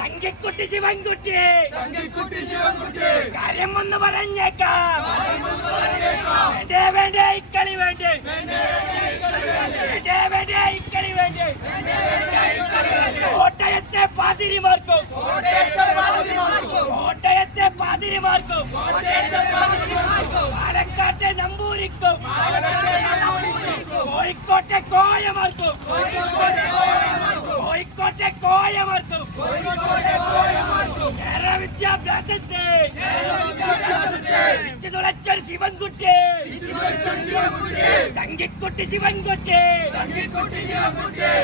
സംഘക്കുട്ടി ശിവൻകുട്ടി. കാര്യം ഒന്ന് പറഞ്ഞേക്കാം. വേണ്ടേ വേണ്ടേ ഇക്കളി വേണ്ടേ. വേണ്ടേ വേണ്ടേ ഇക്കളി വേണ്ടേ. കോട്ടയത്തെ പാതിരിമാർക്കും കോട്ടയത്തെ പാതിരിമാർക്കും പാലക്കാട്ടെ നമ്പൂരിക്കും. കോഴിക്കോട്ടെ കോയമാർക്കും കോഴിക്കോട്ടെ കോയമാർക്കും കേരള വിദ്യാഭ്യാസത്തെ വിറ്റ് തുളച്ചൊരു ശിവൻകുട്ടി സംഘിക്കുട്ടി ശിവൻകുട്ടി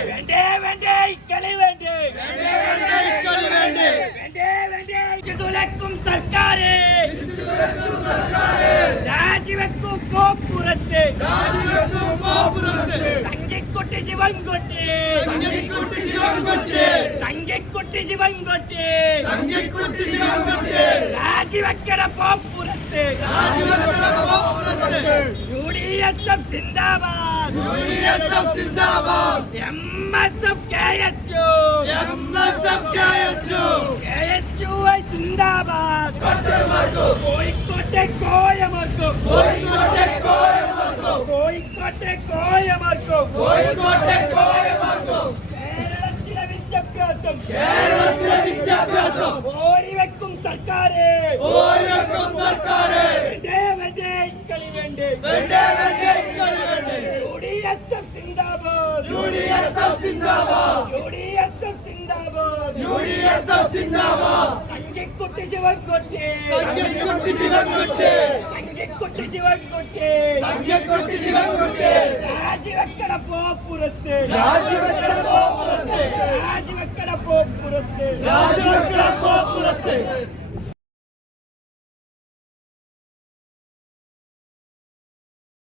വേണ്ടേ വേണ്ടേ ഇക്കളി വേണ്ടേ വേണ്ടേ വേണ്ടേ വിറ്റ് തുലക്കും സർക്കാരെ രാജിവെക്കും പോപ്പുറത്ത് സംഘിക്കുട്ടി ശിവൻകുട്ടി. സംഘിക്കുട്ടി ശിവൻകുട്ടി. രാജിവെക്കണ പോപ്പുറത്ത്. U D S F Zindabad. M S F K S U. K S U I സിന്ദാബാദ്. കോഴിക്കോട്ടെ കോയമാർക്കും കോഴിക്കോട്ടെ കോയമാർക്കും കേരളത്തിലെ വിദ്യാഭ്യാസം. ഓരിവെക്കും സർക്കാരെ. വേണ്ടേ വേണ്ടേ ഇക്കളി വേണ്ടേ. യു ഡി എസ് എഫ് സിന്ദാബാദ്. യു ഡി എസ് എഫ് സിന്ദാബാദ്. സംഘിക്കുട്ടി കൊട്ടി സംഘിക്കുട്ടി കൊട്ടി രാജിവെക്കട പോപ്പുറത്ത് രാജിവെക്കട പോപ്പുറത്ത്